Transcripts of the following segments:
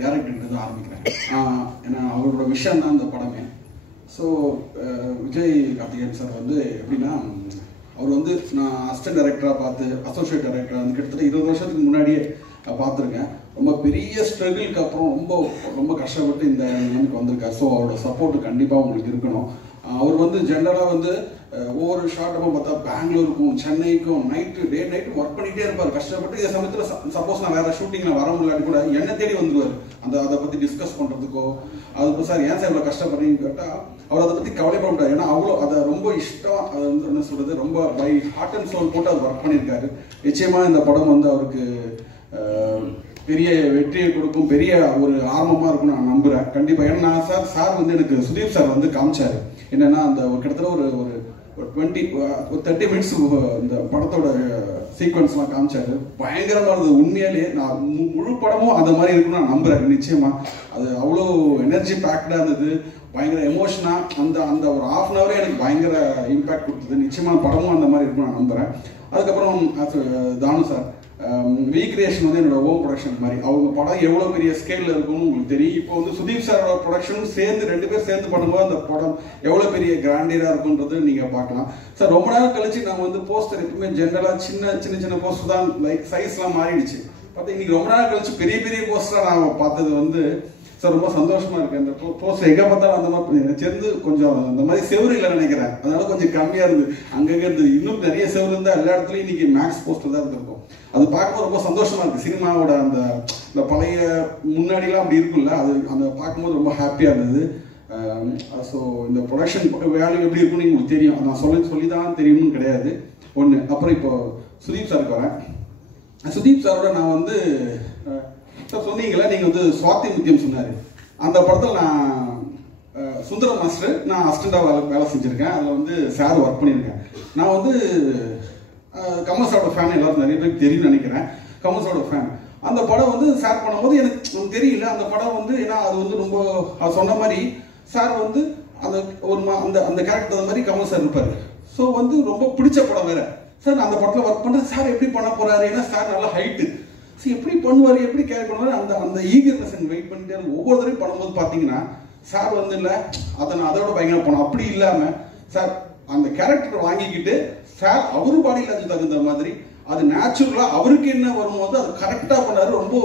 டேரக்டர்கிட்ட ஆரம்பிக்கிறேன். ஏன்னா அவரோட விஷயம் தான் இந்த படமே. ஸோ விஜய் கார்த்திகேயன் சார் வந்து எப்படின்னா, அவர் வந்து நான் அசிஸ்டன்ட் டைரக்டராக பார்த்து அசோசியேட் டைரக்டராக வந்து கிட்டத்தட்ட 20 வருஷத்துக்கு முன்னாடியே பார்த்துருக்கேன். ரொம்ப பெரிய ஸ்ட்ரகிளுக்கு அப்புறம் ரொம்ப ரொம்ப கஷ்டப்பட்டு இந்த நிலைமைக்கு வந்திருக்காரு. ஸோ அவரோட சப்போர்ட்டு கண்டிப்பாக உங்களுக்கு இருக்கணும். அவர் வந்து ஜென்ரலாக வந்து ஒவ்வொரு ஷார்ட்டமாக பார்த்தா பெங்களூருக்கும் சென்னைக்கும் டே நைட்டு ஒர்க் பண்ணிகிட்டே இருப்பார் கஷ்டப்பட்டு. இந்த சமயத்தில் சப்போஸ் நான் வேறு ஷூட்டிங்கில் வர முடியாது கூட என்னை தேடி வந்துடுவார் அதை பற்றி டிஸ்கஸ் பண்ணுறதுக்கோ. அது சார் ஏன் சார் இவ்வளோ கஷ்டப்படுறீங்கன்னு கேட்டால் அவர் அதை பற்றி கவலைப்பட முடியாது. ஏன்னா அவ்வளோ அதை ரொம்ப இஷ்டம், அதை வந்து என்ன சொல்கிறது, ரொம்ப பை ஹார்ட் அண்ட் சோல் போட்டு அவர் ஒர்க் பண்ணியிருக்காரு. நிச்சயமாக இந்த படம் வந்து அவருக்கு பெரிய வெற்றியை கொடுக்கும், பெரிய ஒரு ஆர்வமாக இருக்கும்னு நான் நம்புகிறேன் கண்டிப்பாக. ஏன்னா சார் வந்து எனக்கு சுதீப் சார் வந்து காமிச்சார் என்னென்னா, அந்த கிட்டத்தட்ட ஒரு 30 மினிட்ஸ் இந்த படத்தோட சீக்வன்ஸ்லாம் காமிச்சாரு. பயங்கரமாக இருந்தது உண்மையாலே. நான் முழு படமும் அந்த மாதிரி இருக்குன்னு நான் நம்புகிறேன் நிச்சயமாக. அது அவ்வளோ எனர்ஜி பேக்டாக இருந்தது, பயங்கர எமோஷனாக. அந்த ஒரு ½ அன் ஹவரே எனக்கு பயங்கர இம்பேக்ட் கொடுத்தது. நிச்சயமாக படமும் அந்த மாதிரி இருக்குன்னு நான் நம்புகிறேன். அதுக்கப்புறம் தானு சார் வி கிரியேஷன் வந்து என்னோட ஹோம் ப்ரொடக்ஷன் மாதிரி. அவங்க படம் எவ்வளோ பெரிய ஸ்கேலில் இருக்கும்னு உங்களுக்கு தெரியும். இப்போ வந்து சுதீப் சாரோட ப்ரொடக்ஷனும் சேர்ந்து 2 பேர் சேர்ந்து பண்ணும்போது அந்த படம் எவ்வளோ பெரிய கிராண்டியராக இருக்குன்றது நீங்கள் பார்க்கலாம். சார் ரொம்ப நேரம் கழிச்சு நான் வந்து போஸ்டர் எப்பவுமே ஜென்ரலாக சின்ன போஸ்டர் தான், லைக் சைஸ்லாம் மாறிடுச்சு. பார்த்தா இன்னைக்கு ரொம்ப நேரம் கழிச்சு பெரிய போஸ்டராக நான் பார்த்தது வந்து சார் ரொம்ப சந்தோஷமா இருக்கு. அந்த போஸ்டர் எங்கே பார்த்தாலும் அந்த மாதிரி சேர்ந்து கொஞ்சம் அந்த மாதிரி செவரு இல்லை நினைக்கிறேன், அதனால கொஞ்சம் கம்மியாக இருந்தது. அங்கங்கே இருந்தது. இன்னும் நிறைய செவரு இருந்தால் எல்லா இடத்துலையும் இன்னைக்கு மேக்ஸ் போஸ்டர் தான் இருந்திருக்கும். அது பார்க்கும்போது ரொம்ப சந்தோஷமா இருக்கு. சினிமாவோட அந்த பழைய முன்னாடிலாம் அப்படி இருக்குல்ல, அது அந்த பார்க்கும்போது ரொம்ப ஹாப்பியாக இருந்தது. ஸோ இந்த ப்ரொடக்ஷன் வேல்யூ எப்படி இருக்குன்னு உங்களுக்கு தெரியும். நான் சொல்லி தான் தெரியும்னு கிடையாது ஒன்று. அப்புறம் இப்போ சுதீப் சாருக்கு வரேன். சுதீப் சாரோட நான் வந்து சார் சொன்னீங்களே, நீங்கள் வந்து சுவாதி முத்தியம் சொன்னார். அந்த படத்தில் நான் சுந்தரம் மாஸ்டர் நான் அசிஸ்டண்டாக வேலை செஞ்சுருக்கேன். அதில் வந்து சார் ஒர்க் பண்ணியிருக்கேன். நான் வந்து கமல் சாரோட ஃபேன், எல்லாரும் நிறைய பேருக்கு தெரியும்னு நினைக்கிறேன். கமல் சாரோட ஃபேன். அந்த படம் வந்து சார் பண்ணும்போது எனக்கு தெரியல அந்த படம் வந்து, ஏன்னா அது வந்து ரொம்ப சொன்ன மாதிரி சார் வந்து அந்த கேரக்டர் மாதிரி கமல் சார் இருப்பார். ஸோ வந்து ரொம்ப பிடிச்ச படம் வேற. சார் நான் அந்த படத்தில் ஒர்க் பண்ணுறது, சார் எப்படி பண்ண போகிறாரு, ஏன்னா சார் நல்லா ஹைட்டு, ஸோ எப்படி பண்ணுவார், எப்படி கேரி பண்ணுவார், அந்த ஈகர்னஸ் வெயிட் பண்ணிட்டே ஒவ்வொரு தடவையும் பண்ணும்போது பார்த்தீங்கன்னா சார் வந்து இல்லை அதோட பயங்கர படம் அப்படி இல்லாமல் சார் அந்த கேரக்டர் வாங்கிக்கிட்டு சார் அவரு பாடி லாங்குவேஜ் தகுந்த மாதிரி அது நேச்சுரலாக அவருக்கு என்ன வரும்போது அது கரெக்டாக பண்ணாரு. ரொம்ப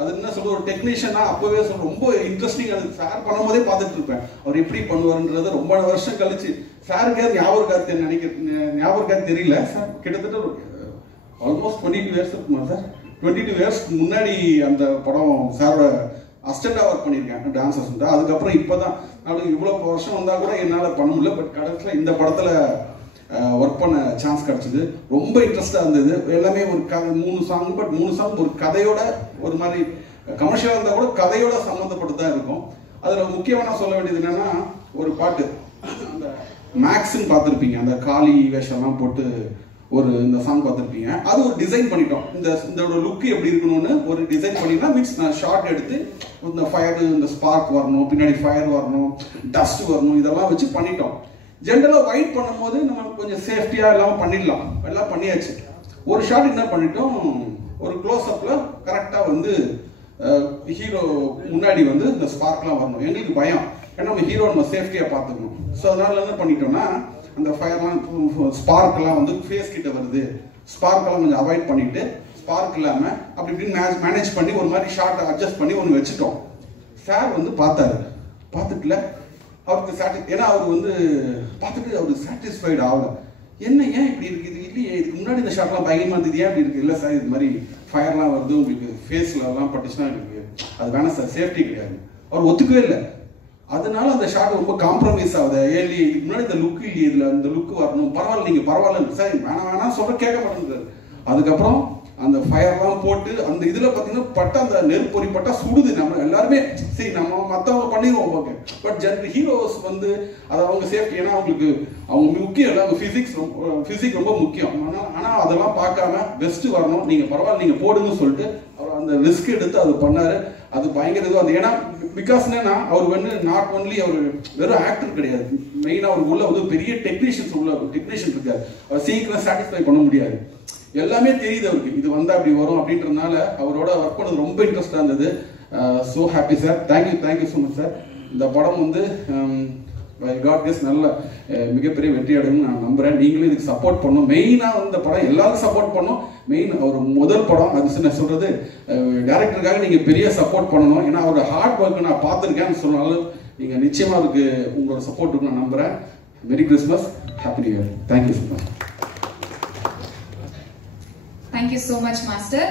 அது என்ன சொல்ற ஒரு டெக்னீஷியனாக அப்போவே ரொம்ப இன்ட்ரெஸ்டிங். அது சார் பண்ணும்போதே பார்த்துட்டு இருப்பேன் அவர் எப்படி பண்ணுவாருன்றது. ரொம்ப வருஷம் கழிச்சு சாருக்கு ஞாபகம் தெரியல சார். கிட்டத்தட்ட ஆல்மோஸ்ட் 22 இயர்ஸ் இருக்குமா சார், 22 இயர்ஸ்க்கு முன்னாடி அந்த படம் சாரோட அசிஸ்டண்டாக ஒர்க் பண்ணியிருக்கேன் டான்ஸ் அசிஸ்டண்டாக. அதுக்கப்புறம் இப்போ தான் நான் இவ்வளோ வருஷம் வந்தால் கூட என்னால் பண்ண முடியல. பட் கடைசியில் இந்த படத்தில் ஒர்க் பண்ண சான்ஸ் கிடச்சிது. ரொம்ப இன்ட்ரெஸ்டாக இருந்தது. எல்லாமே ஒரு 3 சாங், பட் 3 சாங் ஒரு கதையோட ஒரு மாதிரி கமர்ஷியலாக இருந்தால் கூட கதையோட சம்மந்தப்பட்டு தான் இருக்கும். அதில் முக்கியமாக நான் சொல்ல வேண்டியது என்னென்னா, ஒரு பாட்டு அந்த மேக்ஸ்ன்னு பார்த்துருப்பீங்க, அந்த காளி வேஷம்லாம் போட்டு இந்த சாங் பார்த்துருப்பீங்க. அது ஒரு டிசைன் பண்ணிட்டோம். இந்த லுக்கு எப்படி இருக்கணும்னு ஒரு டிசைன் பண்ணினா மீன்ஸ் நான் ஷார்ட் எடுத்து இந்த ஃபயர், இந்த ஸ்பார்க் வரணும், பின்னாடி ஃபயர் வரணும், டஸ்ட் வரணும், இதெல்லாம் வச்சு பண்ணிட்டோம். ஜென்ரலாக ஒயிட் பண்ணும்போது நம்ம கொஞ்சம் சேஃப்டியாக எல்லாம் பண்ணிடலாம். எல்லாம் பண்ணியாச்சு. ஒரு ஷாட் என்ன பண்ணிட்டோம், ஒரு க்ளோஸ்அப்பில் கரெக்டாக வந்து ஹீரோ முன்னாடி வந்து இந்த ஸ்பார்க்லாம் வரணும். எங்களுக்கு பயம், ஏன்னா நம்ம ஹீரோ நம்ம சேஃப்டியாக பார்த்துக்கணும். ஸோ அதனால என்ன பண்ணிட்டோம்னா, அந்த ஃபயர்லாம் ஸ்பார்க்கெல்லாம் வந்து ஃபேஸ் கிட்ட வருது, ஸ்பார்க்கெல்லாம் கொஞ்சம் அவாய்ட் பண்ணிட்டு ஸ்பார்க் இல்லாமல் அப்படி இப்படின்னு மேனேஜ் பண்ணி ஒரு மாதிரி ஷார்ட்டை அட்ஜஸ்ட் பண்ணி ஒன்று வச்சுட்டோம். சார் வந்து பார்த்துட்டுல அவருக்கு ஏன்னா அவர் வந்து பார்த்துட்டு அவருக்கு சாட்டிஸ்ஃபைடு ஆகல. ஏன் இப்படி இருக்குது, இல்லையே இதுக்கு முன்னாடி இந்த ஷார்ட்லாம் பயங்கரமாக இருந்தது, ஏன் அப்படி இருக்குது, இல்லை சார் இது மாதிரி ஃபயர்லாம் வருது உங்களுக்கு ஃபேஸ்லலாம் பட்டுச்சுன்னா இருக்குது, அது வேணாம் சார், சேஃப்டி கிடையாது. அவர் ஒத்துக்கவே இல்லை. அதனால அந்த ஷார்ட் ரொம்ப காம்ப்ரமைஸ் ஆகுது. ஏன்லி இதுக்கு முன்னாடி இந்த லுக்கு இல்லையே, இதில் இந்த லுக்கு வரணும், பரவாயில்ல நீங்கள் பரவாயில்ல சார், வேணாம் சொல்ல கேட்க மாட்டேங்குது. அதுக்கப்புறம் அந்த ஃபயர்லாம் போட்டு அந்த இதில் பார்த்தீங்கன்னா பட்டா அந்த நெருப்பொறி பட்டா சுடுது. நம்ம எல்லாருமே சரி நம்ம மற்றவங்க பண்ணிடுவோம் ஓகே, பட் ஹீரோஸ் வந்து அது அவங்க சேஃப்டி, ஏன்னா அவங்க முக்கியம் இல்லை, அவங்க ஃபிசிக் ரொம்ப முக்கியம். ஆனால் அதெல்லாம் பார்க்காம பெஸ்ட்டு வரணும், நீங்கள் பரவாயில்ல நீங்கள் போடுங்கன்னு சொல்லிட்டு அவர் அந்த ரிஸ்க் எடுத்து அது பண்ணார். அது பயங்கர இது. அது ஏன்னா பிகாஸ் என்னன்னா அவர் வந்து நாட் ஒன்லி அவர் வெறும் ஆக்டர் கிடையாது, மெயினாக அவர் உள்ள வந்து பெரிய டெக்னீஷியன் இருக்காரு. அவர் சீக்கிரம் சாட்டிஸ்ஃபை பண்ண முடியாது. எல்லாமே தெரியுது அவருக்கு, இது வந்தால் அப்படி வரும் அப்படின்றதுனால அவரோட ஒர்க் பண்ணது ரொம்ப இன்ட்ரெஸ்டாக இருந்தது. So happy sir, thank you so much sir. இந்த படம் வந்து காட் கேஸ் நல்ல மிகப்பெரிய வெற்றி அடையும் நான் நம்புகிறேன். நீங்களும் இதுக்கு சப்போர்ட் பண்ணணும். மெயினாக இந்த படம் எல்லாரும் சப்போர்ட் பண்ணணும். மெயின் அவர் முதல் படம், அது நான் சொல்கிறது டேரக்டருக்காக நீங்கள் பெரிய சப்போர்ட் பண்ணணும். ஏன்னா அவரோட ஹார்ட் ஒர்க் நான் பார்த்துருக்கேன்னு சொன்னாலும் நீங்கள் நிச்சயமாக அதுக்கு உங்களோட சப்போர்ட் இருக்கு நான் நம்புகிறேன். மெரி Christmas, happy new year. Thank you so much. Thank you so much, Master.